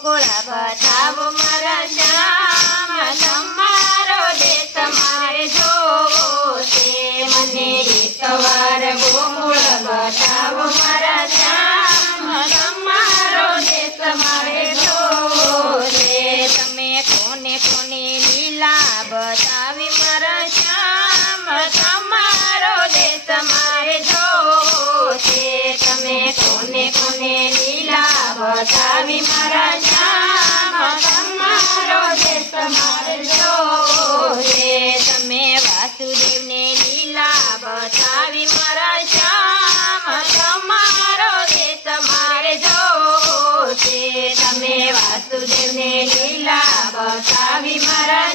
ગોકુળ બતાવો મારા શ્યામ દેશ મારે જોવો મને તમારો દેશ તમે કોને કોને લીલા બતાવી મારા શ્યામ, તમારો દેશ મારે જોવો તમે કોને કોને લીલા બતાવી Gosavi Maharaj.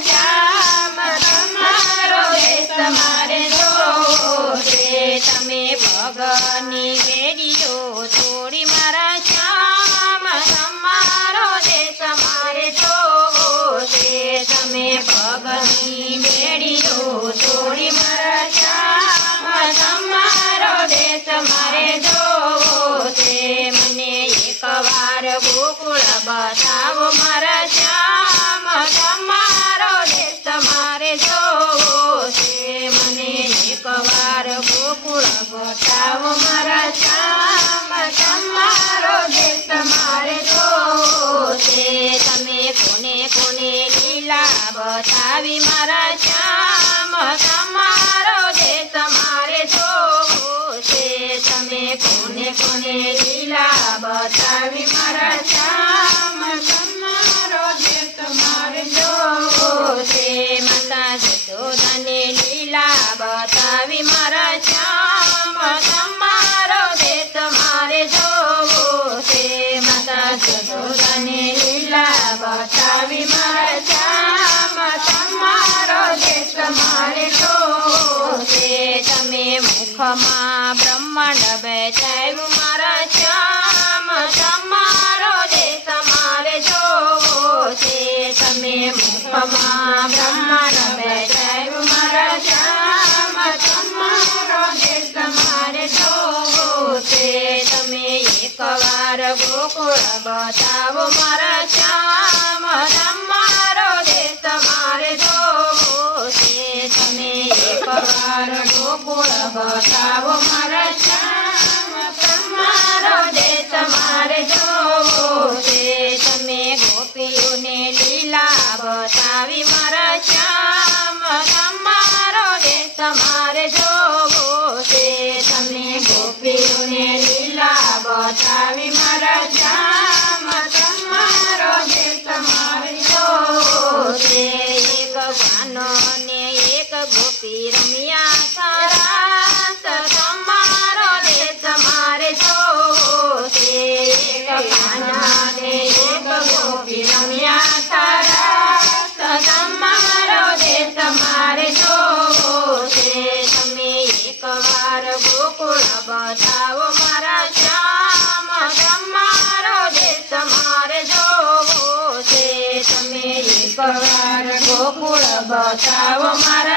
મારા શ્યામ, તમારો દેશ મારે જોવો છે. તમે કોને કોને લીલા બતાવી મારા શ્યામ, તમારો દેશ મારે જોવો છે. માતા જશોદાને લીલા બતાવી મારા શ્યામ મુખમાં બ્રહ્માંડ બેચાયું મારા શ્યામ. તમારો દેશ મારે જોવો છે તમે મુખમાં બ્રહ્માંડ બેચાયું મારા શ્યામ. તમારો દેશ મારે જોવો છે તમે એકવાર ગોકુળ બતાવો મારા ગોકુળ બતાવો મારા બતાવો મારા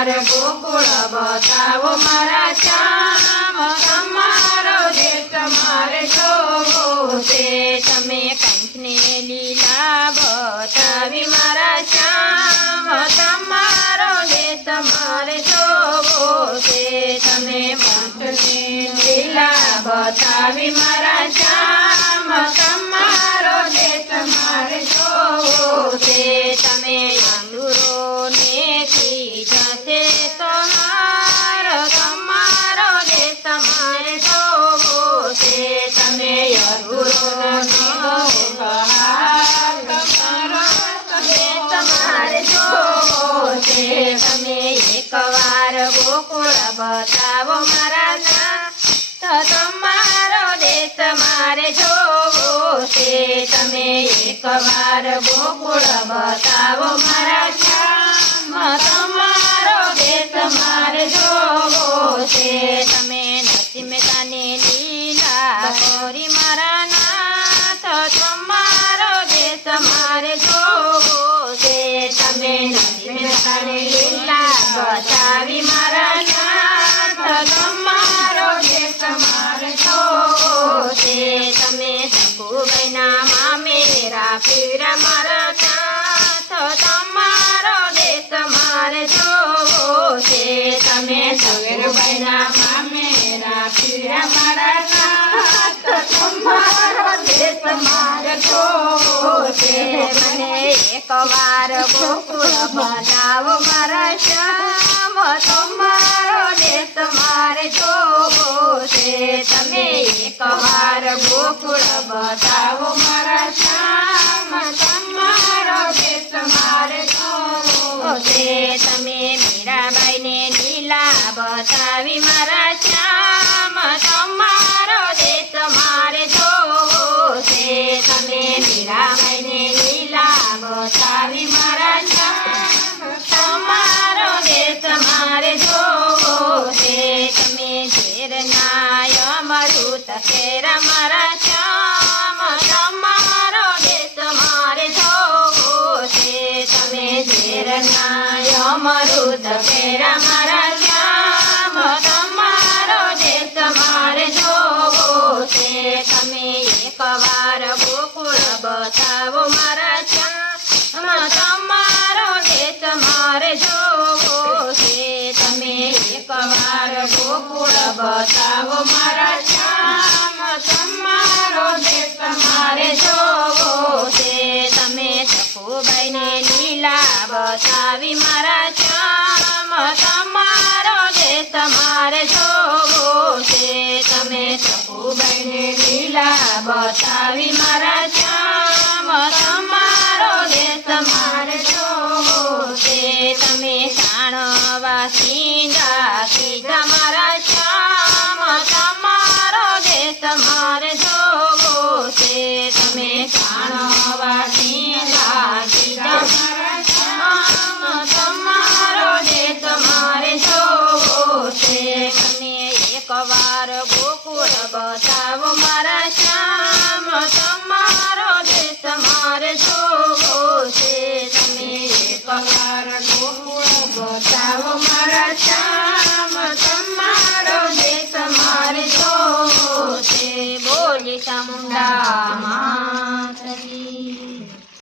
મારા ગોકુળ બતાવો મારા ચા ગોકુળ બતાવો મારા નાથ તમારો દેશ મારે જોવો છે. તમે એકવાર ગોકુળ બતાવો મારા શ્યામ તમારો દેશ મારે એકવાર ગોકુળ બનાવો મારા શ્યામ. તમારો દેશ મારે જોવો છે. તમે એકવાર ગોકુળ બતાવો મારા શ્યામ. તમારો દેશ મારે જોવો છે. તમારો દેશ મારે શ્યામ તમારો દેશ મારે જોવો છે. તમે એકવાર ગોકુળ બતાવો મારા શ્યામ તમારો દેશ મારે જોવો છે. તમે એકવાર ગોકુળ બતાવો લીલા બતાવી મારા શ્યામ. તમારો દેશ મારે છે તમે સાણવા સિંધા કીધા મારા શ્યામ. તમારો દેશ મારે જોવો છે તમે સાણવા સિંધા